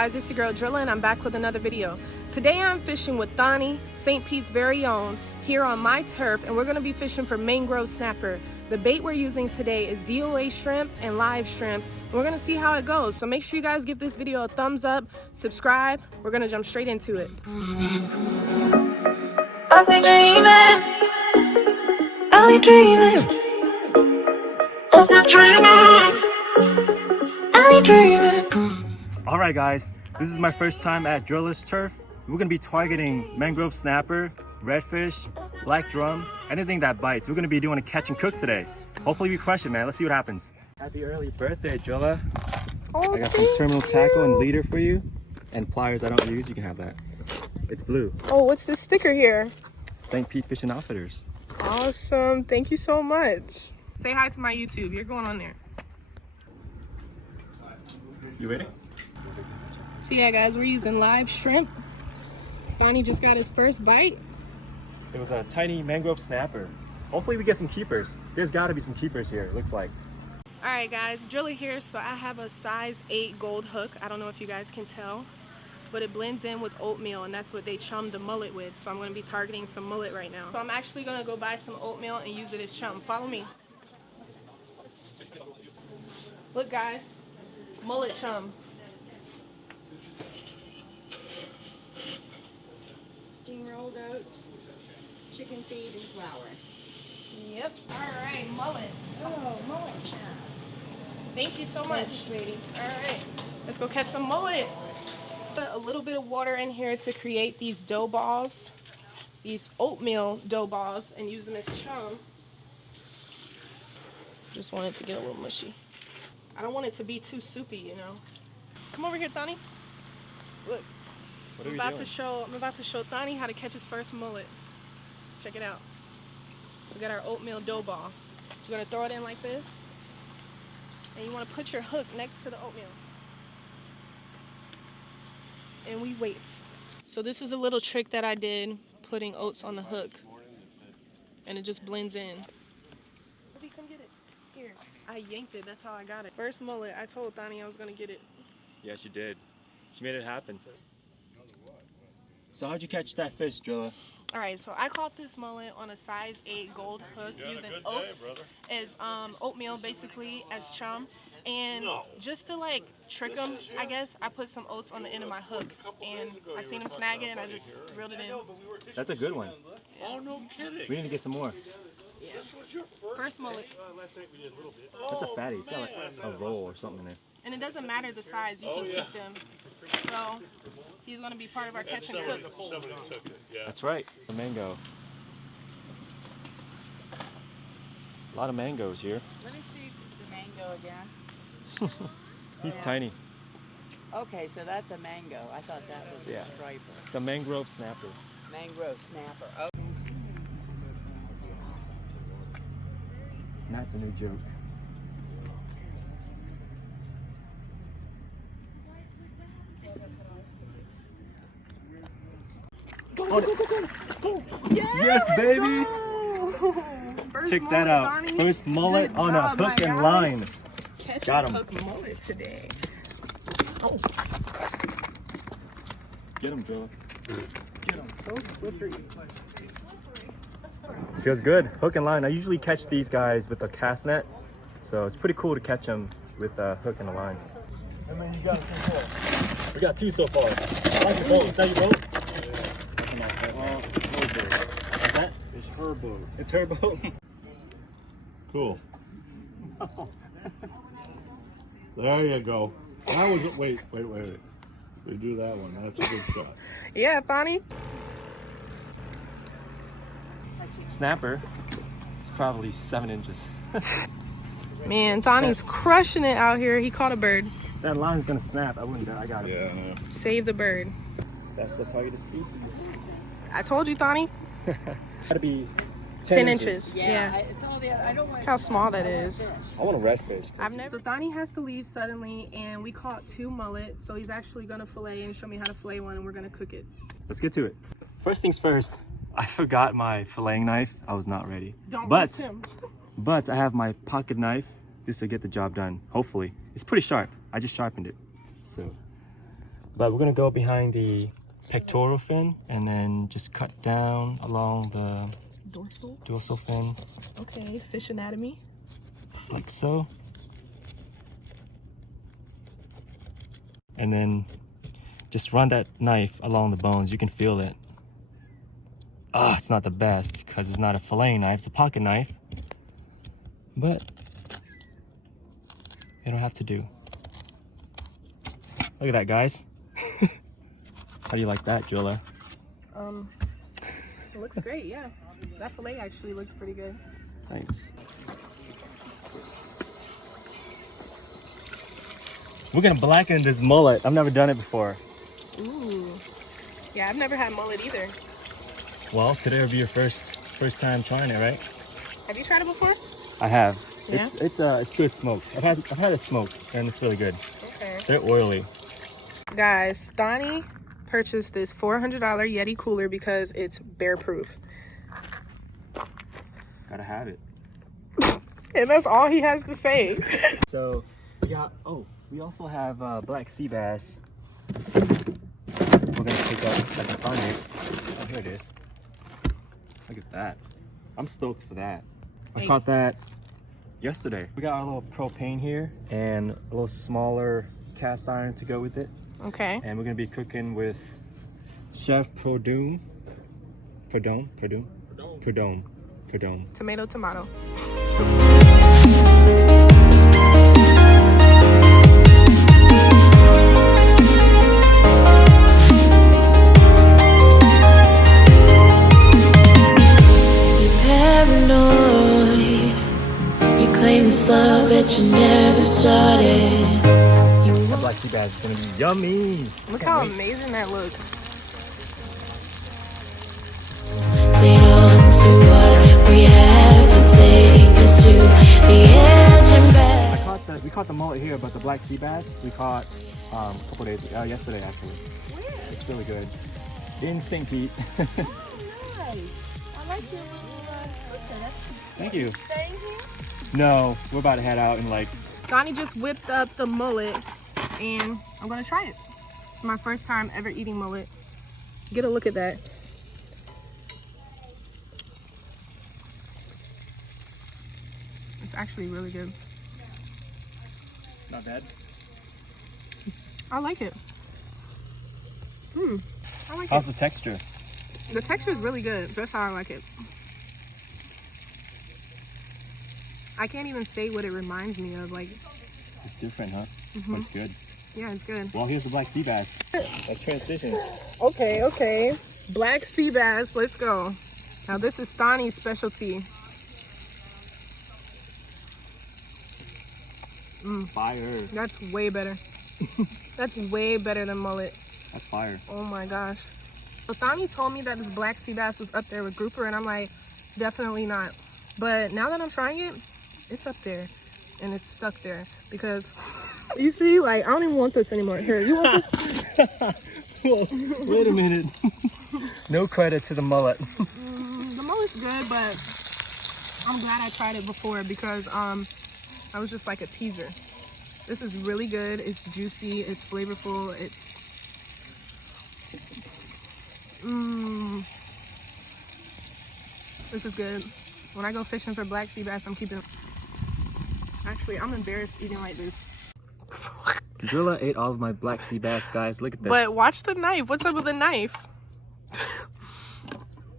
guys, it's your girl Drilla and I'm back with another video. Today I'm fishing with Thonny, St. Pete's very own, here on my turf, and we're going to be fishing for mangrove snapper. The bait we're using today is DOA shrimp and live shrimp. We're going to see how it goes, so make sure you guys give this video a thumbs up, subscribe. We're going to jump straight into it. I'll be dreaming, I'll be dreaming, I'll be dreaming, I'll be dreaming. Alright guys, this is my first time at Drilla's turf. We're going to be targeting mangrove snapper, redfish, black drum, anything that bites. We're going to be doing a catch and cook today. Hopefully we crush it, man. Let's see what happens. Happy early birthday, Drilla. Oh, I got some terminal tackle and leader for you, and pliers I don't use. You can have that. It's blue. Oh, what's this sticker here? St. Pete Fishing Outfitters. Awesome, thank you so much. Say hi to my YouTube, you're going on there. You ready? So yeah guys, we're using live shrimp. Thonny just got his first bite. It was a tiny mangrove snapper. Hopefully we get some keepers. There's got to be some keepers here, it looks like. Alright guys, Drilla here. So I have a size 8 gold hook. I don't know if you guys can tell, but it blends in with oatmeal, and that's what they chum the mullet with. So I'm going to be targeting some mullet right now. So I'm actually going to go buy some oatmeal and use it as chum. Follow me. Look guys, mullet chum. Steam rolled oats, chicken feed, and flour. Yep. Alright, mullet. Oh, mullet chum. Thank you so much. Thanks, sweetie. Alright, let's go catch some mullet. Put a little bit of water in here to create these dough balls, these oatmeal dough balls, and use them as chum. Just want it to get a little mushy. I don't want it to be too soupy, you know. Come over here, Thonny. Look, I'm about to show Thonny how to catch his first mullet. Check it out. We got our oatmeal dough ball. You're gonna throw it in like this, and you want to put your hook next to the oatmeal. And we wait. So this is a little trick that I did, putting oats on the hook, and it just blends in. Come get it. Here, I yanked it. That's how I got it. First mullet. I told Thonny I was gonna get it. Yeah, she did. She made it happen. So how'd you catch that fish, Drilla? Alright, so I caught this mullet on a size 8 gold hook using oats as oatmeal basically as chum. And just to like trick them, I guess, I put some oats on the end of my hook, and I seen him snag it and I just reeled it in. That's a good one. Yeah. Oh, no kidding. We need to get some more. Yeah. First mullet. That's a fatty. It's got like a roll or something in there. And it doesn't matter the size, you can keep them. So he's going to be part of our catch and cook. That's right. The mango. A lot of mangoes here. Let me see the mango again. He's tiny. Okay, so that's a mango. I thought that was Yeah. a striper. It's a mangrove snapper. Mangrove snapper. Oh. That's a new joke. Yes, baby! Check that out. First mullet on a hook and line. Got him. Hook mullet today. Oh. Get him, Joe. Get him. So slippery. Feels good. Hook and line. I usually catch these guys with a cast net, so it's pretty cool to catch them with a hook and a line. How many you got so far? We got 2 so far. I like your boat. Is that your boat? Is that? It's her boat. It's her boat. Cool. There you go. That was wait. We do that one. That's a good shot. Yeah, Thonny. Snapper. It's probably 7 inches. Man, Thonny's crushing it out here. He caught a bird. That line's gonna snap. I got it. Yeah. Save the bird. That's the targeted species. I told you, Thonny. It's gotta be 10 inches. Yeah. It's all the, I don't want Look how small that is. I want a redfish. So Thonny has to leave suddenly, and we caught 2 mullet. So he's actually gonna fillet and show me how to fillet one, and we're gonna cook it. Let's get to it. First things first, I forgot my filleting knife. I was not ready. Don't miss him. But I have my pocket knife. This will get the job done, hopefully. It's pretty sharp. I just sharpened it. So But we're gonna go behind the pectoral fin and then just cut down along the dorsal fin. Okay, fish anatomy. Like so. And then just run that knife along the bones. You can feel it. Ah, it's not the best because it's not a filleting knife, it's a pocket knife. But you don't have to do. Look at that, guys. How do you like that, Julia? It looks great, yeah. That fillet actually looks pretty good. Thanks. We're gonna blacken this mullet. I've never done it before. Ooh. Yeah, I've never had mullet either. Well, today will be your first time trying it, right? Have you tried it before? I have. Yeah? It's good smoke. I've had it smoked and it's really good. Okay. They're oily. Guys, Thonny purchased this $400 Yeti cooler because it's bear proof. Gotta have it. And that's all he has to say. So we also have black sea bass. We're gonna pick up. I can find it. Oh, here it is. Look at that. I'm stoked for that. I caught that yesterday. We got our little propane here and a little smaller cast iron to go with it. Okay. And we're gonna be cooking with Chef Perdome. Tomato. This love that you never started. That black sea bass is gonna be yummy. Look how amazing that looks. Date on to what we have and take us to the edge and back. We caught the mullet here, but the black sea bass we caught a couple days ago, yesterday actually. Where? It's really good. In St. Pete. Oh, nice. I like your little Thank you. staying here. No, we're about to head out and like. Thonny just whipped up the mullet and I'm gonna try it. It's my first time ever eating mullet. Get a look at that. It's actually really good. Not bad. I like it. I like How's it. the texture? The texture is really good. That's how I like it. I can't even say what it reminds me of. Like, It's different, huh? But it's good. yeah, it's good. Well, here's the black sea bass. Let's transition. Okay. Black sea bass, let's go. Now this is Thonny's specialty. Fire. That's way better. That's way better than mullet. That's fire. Oh my gosh. So Thonny told me that this black sea bass was up there with grouper, and I'm like, definitely not. But now that I'm trying it, it's up there, and it's stuck there because you see, like, I don't even want this anymore. Here, you want this? Whoa, wait a minute. No credit to the mullet. The mullet's good, but I'm glad I tried it before because I was just like a teaser. This is really good. It's juicy. It's flavorful. It's this is good. When I go fishing for black sea bass, I'm keeping it. Actually, I'm embarrassed eating like this. Drilla ate all of my black sea bass, guys. Look at this. But watch the knife. What's up with the knife?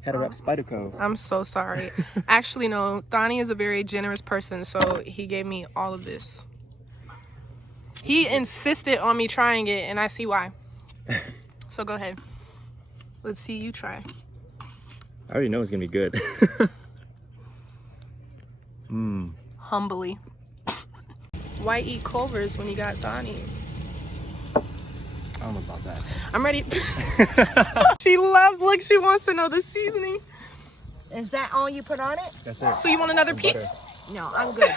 Had to wrap Spyderco. I'm so sorry. Actually, no. Thonny is a very generous person, so he gave me all of this. He insisted on me trying it, and I see why. So go ahead. Let's see you try. I already know it's gonna be good. Humbly. Why eat Culver's when you got Thonny? I don't know about that. I'm ready. She loves, look, she wants to know the seasoning. Is that all you put on it? That's it. So you want another And piece? butter. No, I'm good.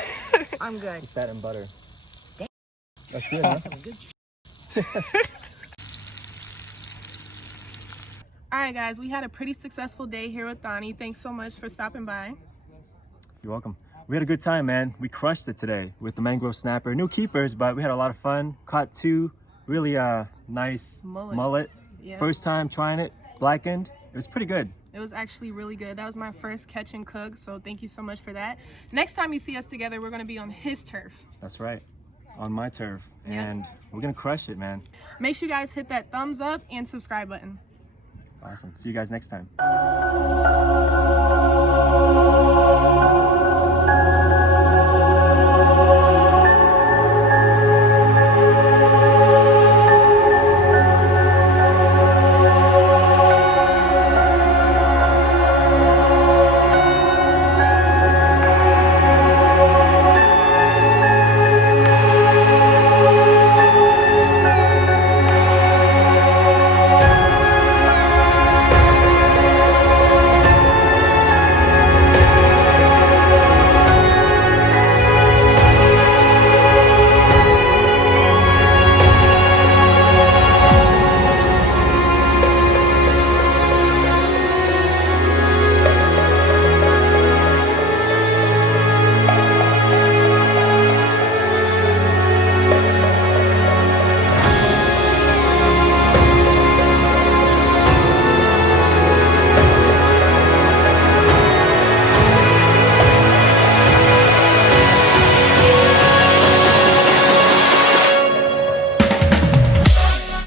I'm good. It's that and butter. That's good, huh? All right, guys, we had a pretty successful day here with Thonny. Thanks so much for stopping by. You're welcome. We had a good time, man. We crushed it today with the mangrove snapper. No keepers, but we had a lot of fun. Caught two really nice Mullets. mullet. Yeah. First time trying it, blackened. It was pretty good. It was actually really good. That was my first catch and cook, so thank you so much for that. Next time you see us together, we're gonna be on his turf. That's right, on my turf, Yeah. and we're gonna crush it, man. Make sure you guys hit that thumbs up and subscribe button. Awesome. See you guys next time.